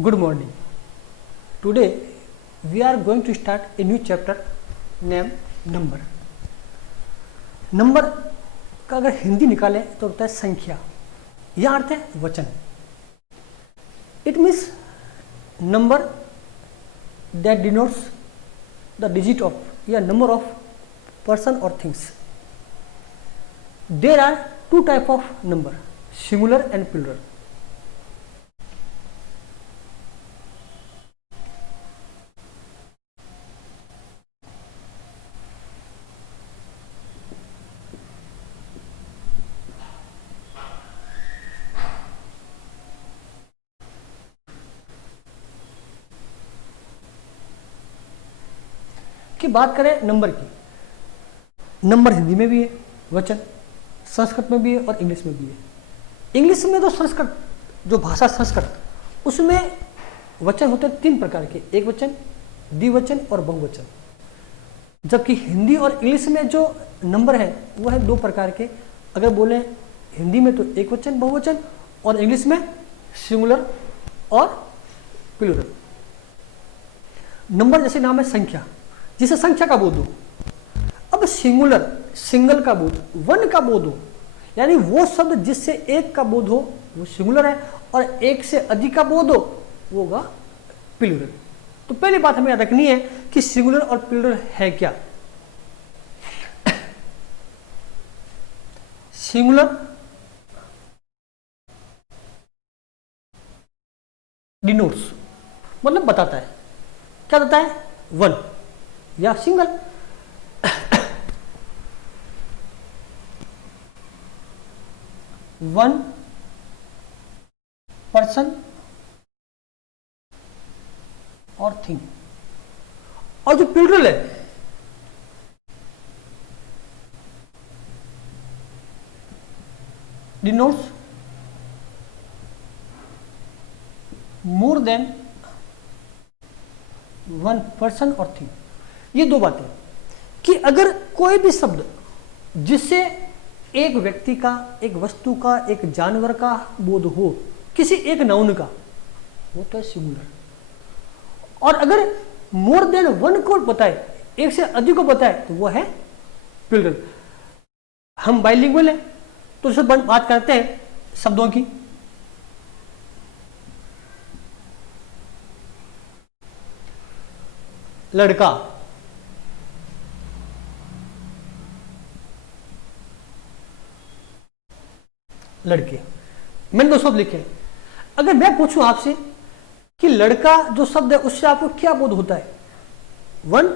Good morning. Today we are going to start a new chapter named number. Number का अगर हिंदी निकालें तो होता है संख्या, यह अर्थ है वचन. It means number that denotes the digit of या नंबर ऑफ पर्सन और things. There are two type of number, singular and plural. की बात करें नंबर की, नंबर हिंदी में भी है वचन, संस्कृत में भी है और इंग्लिश में भी है. इंग्लिश में तो संस्कृत जो भाषा संस्कृत उसमें वचन होते हैं तीन प्रकार के, एक वचन, द्विवचन और बहुवचन. जबकि हिंदी और इंग्लिश में जो नंबर है वो है दो प्रकार के. अगर बोले हिंदी में तो एक वचन बहुवचन और इंग्लिश में सिंगुलर और प्लूरल. नंबर जैसे नाम है संख्या, जिसे संख्या का बोध हो. अब सिंगुलर सिंगल का बोध, वन का बोध हो, यानी वो शब्द जिससे एक का बोध हो वो सिंगुलर है और एक से अधिक का बोध हो वो होगा प्लूरल. तो पहली बात हमें याद रखनी है कि सिंगुलर और प्लूरल है क्या. सिंगुलर डिनोट्स मतलब बताता है, क्या बताता है, वन या सिंगल. वन पर्सन और थिंग. और जो प्लूरल है denotes more than one person और थिंग. ये दो बातें कि अगर कोई भी शब्द जिससे एक व्यक्ति का, एक वस्तु का, एक जानवर का बोध हो, किसी एक नाउन का, वो तो है सिंगुलर. और अगर मोर देन वन को बताए, एक से अधिक को बताए, तो वो है प्लूरल. हम बाइलिंगुअल हैं तो उससे बात करते हैं शब्दों की. लड़का, लड़के, मैंने दो शब्द लिखे. अगर मैं पूछूं आपसे कि लड़का जो शब्द है उससे आपको क्या बोध होता है, वन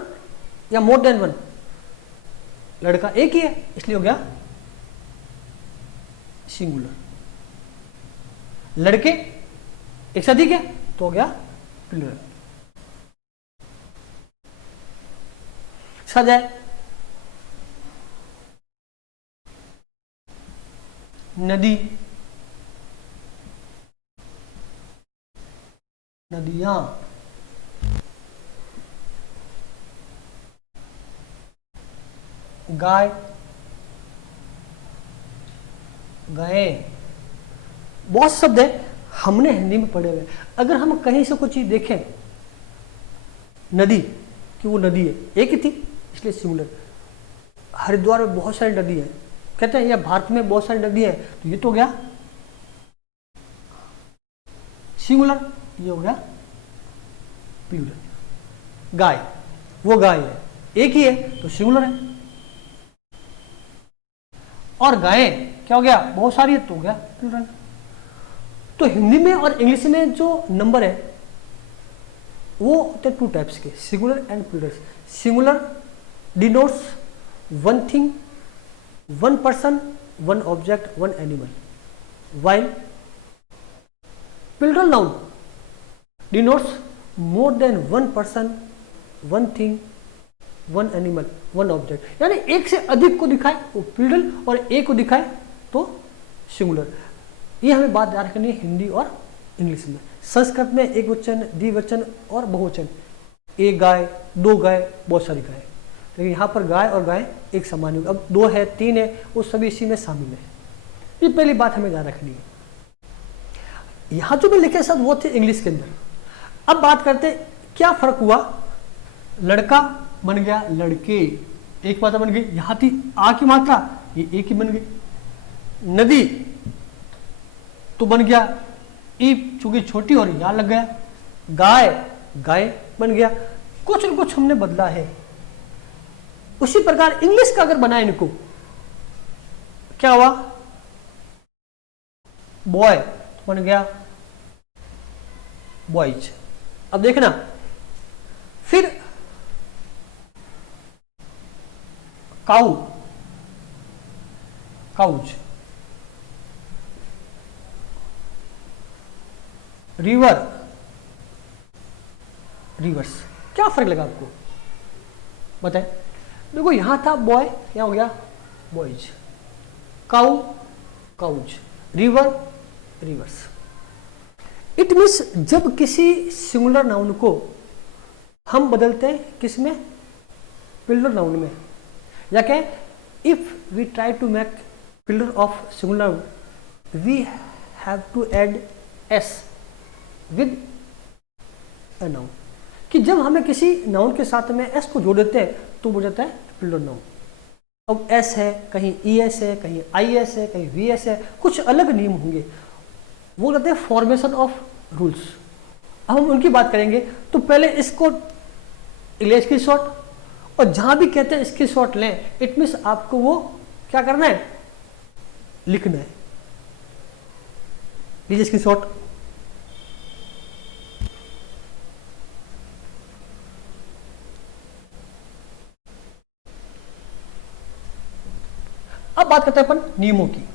या मोर देन वन. लड़का एक ही है इसलिए हो गया सिंगुलर. लड़के एक से अधिक है तो हो गया प्लूरल. समझ आए. नदी, नदियां, गाय, गाय. बहुत शब्द है हमने हिंदी में पढ़े हुए. अगर हम कहीं से कुछ चीज देखें, नदी कि वो नदी है, एक ही थी इसलिए सिंगुलर. हरिद्वार में बहुत सारी नदी है, कहते हैं या भारत में बहुत सारी नदी है, तो ये तो हो गया सिंगुलर, ये हो गया प्लूरल. गाय, वो गाय है, एक ही है तो सिंगुलर है. और गायें क्या हो गया, बहुत सारी है तो हो गया प्लूरल. तो हिंदी में और इंग्लिश में जो नंबर है वो होते टू टाइप्स के, singular and plural. Singular denotes one thing, one person, one object, one animal, while plural noun denotes more than one person, one thing, one animal, one object. यानी एक से अधिक को दिखाए वो प्लूरल और एक को दिखाए तो सिंगुलर. ये हमें बात याद रखनी है हिंदी और इंग्लिश में. संस्कृत में एक वचन, द्विवचन और बहुवचन, एक गाय, दो गाय, बहुत सारी गाय. लेकिन यहाँ पर गाय और गाय एक समान होगी. अब दो है, तीन है, वो सभी इसी में शामिल है. ये पहली बात हमें ध्यान रखनी है. यहाँ जो भी लिखे शब्द वो थे इंग्लिश के अंदर, अब बात करते क्या फर्क हुआ, लड़का बन गया लड़के, एक मात्रा बन गई, यहां थी आ की मात्रा, ये एक ही बन गई। नदी तो बन गया ई, चूंकि छोटी और यहां लग गया। गाय, गाय बन गया। कुछ न कुछ हमने बदला है। उसी प्रकार इंग्लिश का अगर बनाए इनको, क्या हुआ, बॉय तो बन गया बॉयज। अब देखना, फिर काऊ, काउज। River, reverse. क्या फर्क लगा आपको बताएं। देखो यहां था बॉय, क्या हो गया boys, cow cows, river rivers. It means जब किसी सिंगुलर नाउन को हम बदलते हैं किस में, प्लूरल नाउन में, या कहें if we try to make plural of singular noun we have to add S with a noun, कि जब हमें किसी नाउन के साथ में एस को जोड़ देते हैं तो वो जाता है प्लूरल नाउन। अब एस है, कहीं ई एस है, कहीं आई एस है, कहीं वी एस है, कुछ अलग नियम होंगे, वो कहते हैं फॉर्मेशन ऑफ रूल्स। अब हम उनकी बात करेंगे। तो पहले इसको ले स्क्रीनशॉट, और जहां भी कहते हैं स्क्रीनशॉट लें, इट मीन्स आपको वो क्या करना है, लिखना है। लीजिए स्क्रीनशॉट। अब बात करते हैं अपन नियमों की।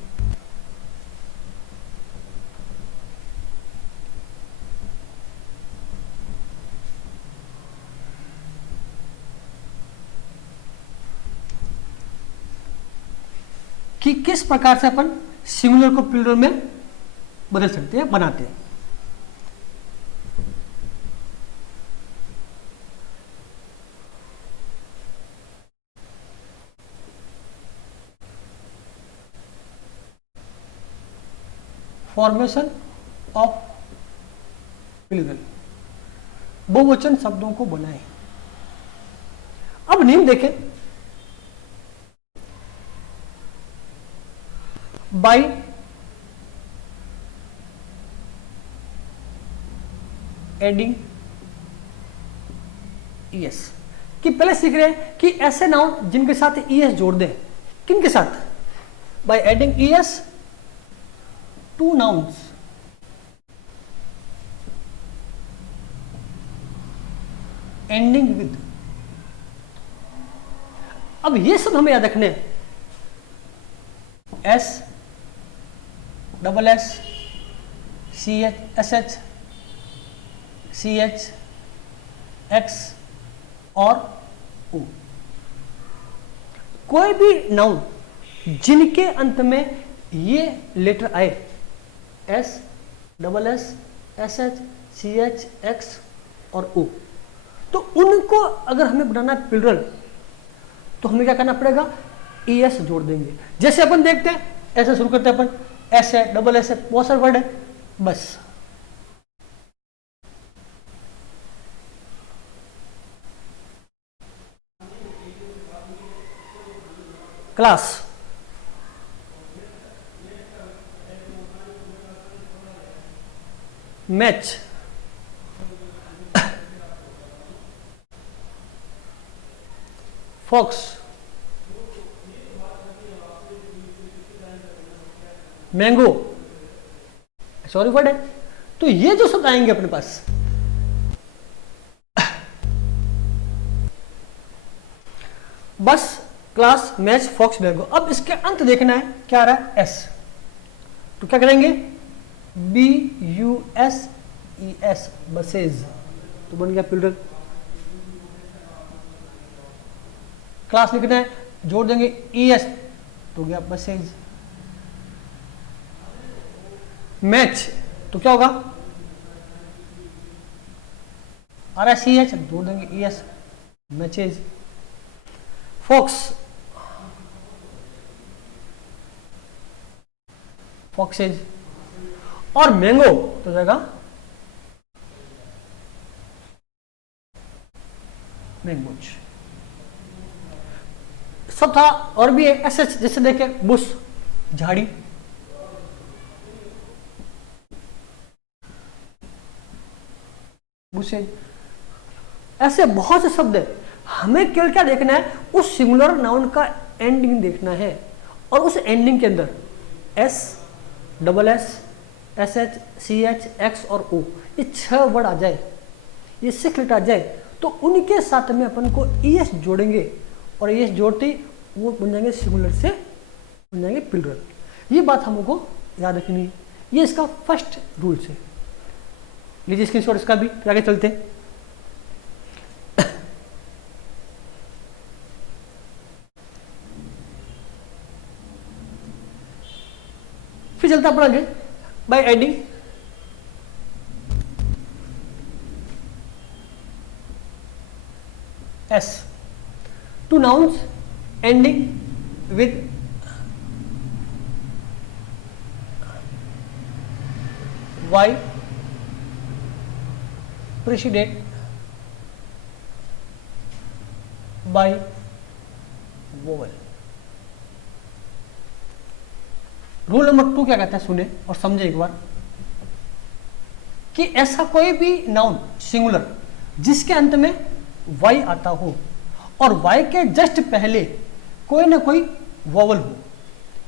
कि किस प्रकार से अपन सिंगुलर को प्लूरल में बदल सकते हैं, बनाते हैं। फॉर्मेशन ऑफ प्लूरल, बहुवचन शब्दों को बनाएं। अब नियम देखें। बाई एडिंग ईएस, कि पहले सीख रहे हैं कि ऐसे नाउन जिनके साथ ईएस जोड़ दें, किनके साथ, by adding E S to nouns ending with. अब ये सब हमें याद रखने, S, double S, C H, S H, C H, X और ओ। कोई भी नाउन जिनके अंत में ये लेटर आए, S, double S, S H, C H, X और ओ, तो उनको अगर हमें बनाना है प्लूरल तो हमें क्या करना पड़ेगा, ई एस जोड़ देंगे। जैसे अपन देखते हैं, ऐसे शुरू करते हैं अपन, एस है, डबल एस है, बहुत सारे वर्ड है, bus class, match, fox, mango, sorry word है। तो ये जो शब्द आएंगे अपने पास, बस क्लास, मैच, फॉक्स, मैंगो। अब इसके अंत देखना है क्या आ रहा है, एस, तो क्या करेंगे, B U S E S, buses, तो बन गया प्लूरल। क्लास लिखना है, जोड़ देंगे ई एस, तो गया बसेज। मैच तो क्या होगा, आर एस ई एच, जोड़ देंगे E S, matches. Fox, foxes. और मैंगो तो जाएगा मैंगोज। सब था और भी है ऐसे, जैसे देखे बुश, झाड़ी, बुशेज, ऐसे बहुत से शब्द है। हमें केवल क्या देखना है, उस सिंगुलर नाउन का एंडिंग देखना है, और उस एंडिंग के अंदर S, double S, S H, C H, X और ओ, ये 6 वर्ड आ जाए, ये 6 लेटर आ जाए, तो उनके साथ में अपन को एस जोड़ेंगे, और एस जोड़ते ही वो बन जाएंगे सिंगुलर से बन जाएंगे प्लूरल। ये बात हमको याद रखनी है, ये इसका फर्स्ट रूल है। लीजिए स्क्रीनशॉट इसका भी, फिर आगे चलते हैं। फिर चलता अपन आगे by adding S to nouns ending with Y preceded by vowel। Rule number 2 क्या कहता है, सुने और समझे एक बार, कि ऐसा कोई भी नाउन सिंगुलर जिसके अंत में वाई आता हो और वाई के जस्ट पहले कोई ना कोई वोवल हो,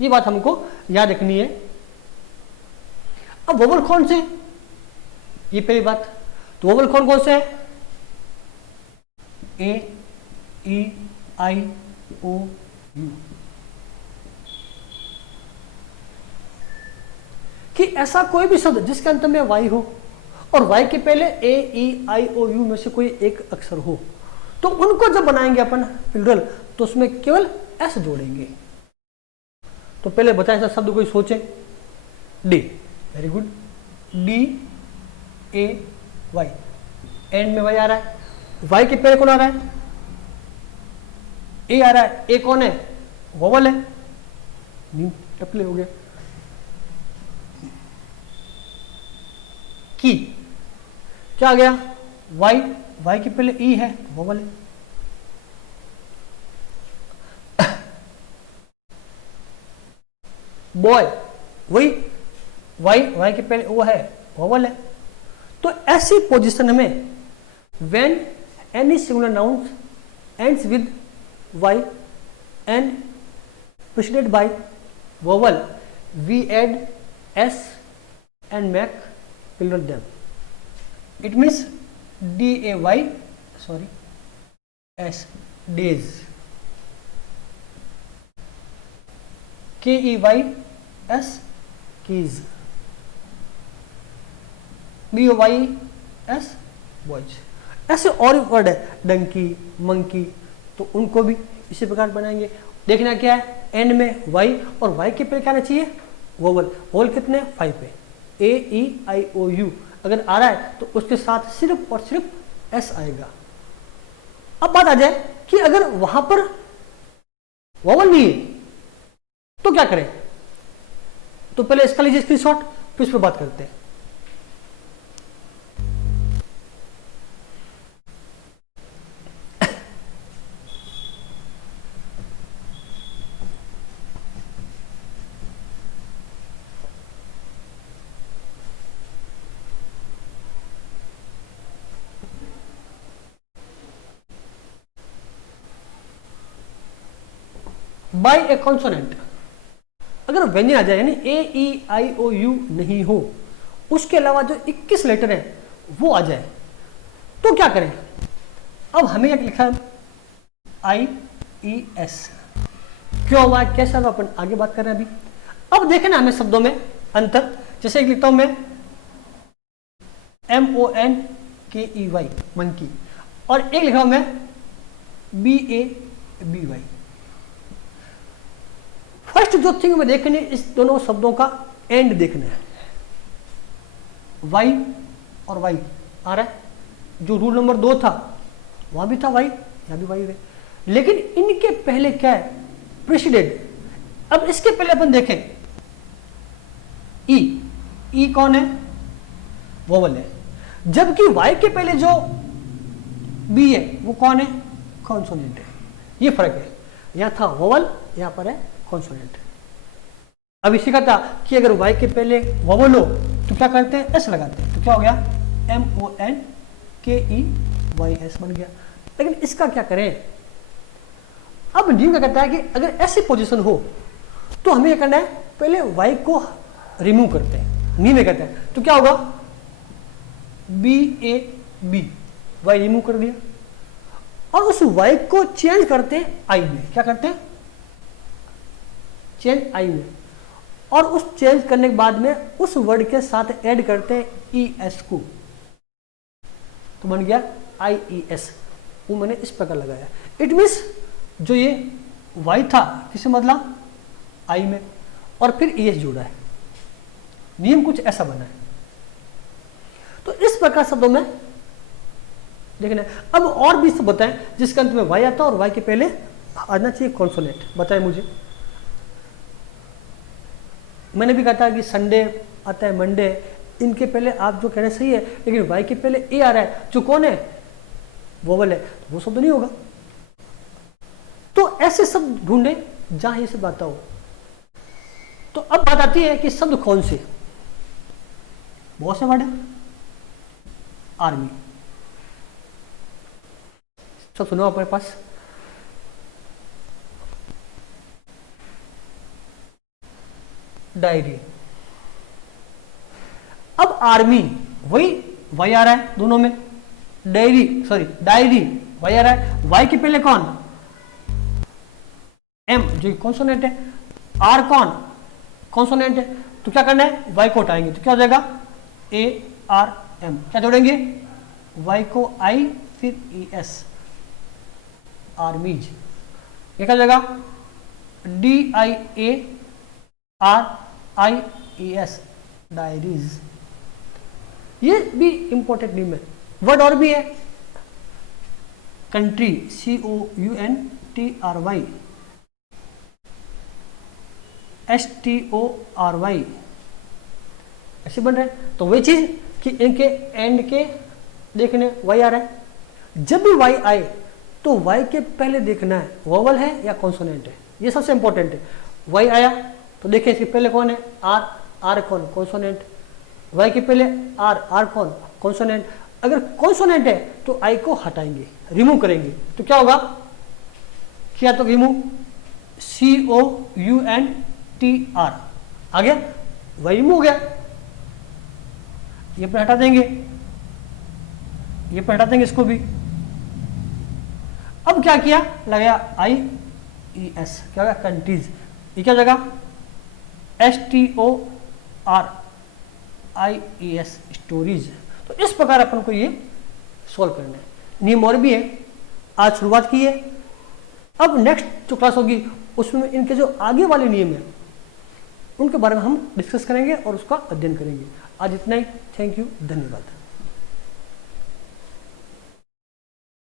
ये बात हमको याद रखनी है। अब वोवल कौन से, ये पहली बात, तो वोवल कौन कौन से है, ए, ई, आई, ओ, यू। कि ऐसा कोई भी शब्द जिसके अंत में वाई हो और वाई के पहले ए, ई, आई, ओ, यू में से कोई एक अक्षर हो, तो उनको जब बनाएंगे अपन प्लूरल, तो उसमें केवल एस जोड़ेंगे। तो पहले बताएं, ऐसा शब्द कोई सोचे, D, very good, D A Y, end में वाई आ रहा है, वाई के पहले कौन आ रहा है, ए आ रहा है, ए कौन है, वोवल है, टपले हो गया। की क्या आ गया, वाई, वाई के पहले ई है, वोवल है। बॉय, वही वाई, वाई के पहले ओ है, वोवल है। तो ऐसी पोजीशन में when any singular noun ends with Y and preceded by vowel, we add S and make plural them. It means D A Y, sorry S, days, K E Y S, keys, B O Y S, boys. ऐसे और word है, Dunki, monkey, तो उनको भी इसी प्रकार बनाएंगे। देखना क्या है, एंड में वाई, और वाई के पे क्या आना चाहिए, वोवल। वोवल कितने, 5 पे, ए, ई, आई, ओ, यू अगर आ रहा है तो उसके साथ सिर्फ और सिर्फ एस आएगा। अब बात आ जाए कि अगर वहां पर वोवल नहीं है तो क्या करें, तो पहले इसका लीजिए स्क्रीनशॉट, फिर इस पर बात करते हैं। बाय ए कॉन्सोनेंट, अगर व्यंजन आ जाए यानी ए, ई, आई, ओ, यू नहीं हो, उसके अलावा जो 21 लेटर है वो आ जाए, तो क्या करें। अब हमें एक लिखा है आई, ई, एस, क्यों हुआ, कैसा हुआ, अपन आगे बात कर रहे हैं अभी। अब देखना हमें शब्दों में अंतर, जैसे एक लिखता हूं मैं एम, ओ, एन, के, ई, वाई, मंकी, और एक लिखा हूं मैं बी, ए, बी, वाई। फर्स्ट जो थिंग में देखने, इस दोनों शब्दों का एंड देखना है, वाई और वाई आ रहा है। जो रूल नंबर 2 था वहां भी था वाई, यहां भी वाई है, लेकिन इनके पहले क्या है, प्रीसीडेड। अब इसके पहले अपन देखें ई, ई कौन है, वोवल है, जबकि वाई के पहले जो बी है वो कौन है, कॉन्सोनेंट है, ये फर्क है। यहाँ था वोवल, यहाँ पर है कॉन्सोनेंट। अब इसी का था कि अगर वाई के पहले वोवल हो तो क्या करते हैं, एस लगाते हैं, तो क्या हो गया MONKEYS बन गया। लेकिन इसका क्या करें, अब नियम क्या कहता है कि अगर ऐसी पोजीशन हो तो हमें क्या करना है, पहले वाई को रिमूव करते हैं, नियम कहते हैं। तो क्या होगा, BAB, वाई रिमूव कर दिया और उस वाई को चेंज करते हैं आई में। क्या करते हैं, चेंज आई में, और उस चेंज करने के बाद में उस वर्ड के साथ ऐड करते हैं ES को, तो बन गया IES। वो मैंने इस प्रकार लगाया। इट मीन्स जो ये वाई था किसे बदला, आई में, और फिर ES जोड़ा है। नियम कुछ ऐसा बना है। तो इस प्रकार शब्दों में देखना। अब और भी सब बताएं जिसके अंत में वाई आता है और वाई के पहले आना चाहिए कॉन्सोनेंट, बताएं मुझे। मैंने भी कहा था कि संडे आता है, मंडे, इनके पहले आप जो कह रहे हैं सही है, लेकिन वाई के पहले ए आ रहा है जो कौन है, वोवल है, तो वो शब्द नहीं होगा। तो ऐसे शब्द ढूंढे जहां ये सब आता हो। तो अब बात आती है कि शब्द कौन से, बहुत से वर्ड है। आर्मी, सब सुनो अपने पास। डायरी, अब आर्मी वही वाई आ रहा है दोनों में, डायरी वाई आ रहा है, वाई के पहले कौन, एम जो कॉन्सोनेंट है, आर कौन, कॉन्सोनेंट है, तो क्या करना है, वाई को हटाएंगे तो क्या हो जाएगा, ARM, क्या जोड़ेंगे, वाई को आई फिर ES, आर्मीज। ये क्या हो जाएगा, DIARIES, डायरीज। ये भी इंपॉर्टेंट नेम है। वर्ड और भी है, कंट्री, COUNTRY, STORY, ऐसे बन रहे हैं। तो वही चीज कि इनके एंड के देखने वाई आ रहा है। जब भी वाई आए तो वाई के पहले देखना है वोवल है या कॉन्सोनेंट है, ये सबसे इंपॉर्टेंट है। वाई आया तो देखें इसके पहले कौन है, आर कौन, कॉन्सोनेंट। वाई के पहले आर कौन, कॉन्सोनेंट। अगर कॉन्सोनेंट है तो आई को हटाएंगे, रिमूव करेंगे, तो क्या होगा, किया तो रिमूव, COUNTR आ गया, वाई रिमूव हो गया। ये पर हटा देंगे, ये पर हटा देंगे इसको भी। अब क्या किया, लगाया IES, क्या होगा, कंट्रीज। ये क्या जगह, STORIES, स्टोरीज। तो इस प्रकार अपन को ये सॉल्व करना है। नियम और भी है, आज शुरुआत की है। अब नेक्स्ट जो क्लास होगी उसमें इनके जो आगे वाले नियम है उनके बारे में हम डिस्कस करेंगे और उसका अध्ययन करेंगे। आज इतना ही, थैंक यू, धन्यवाद।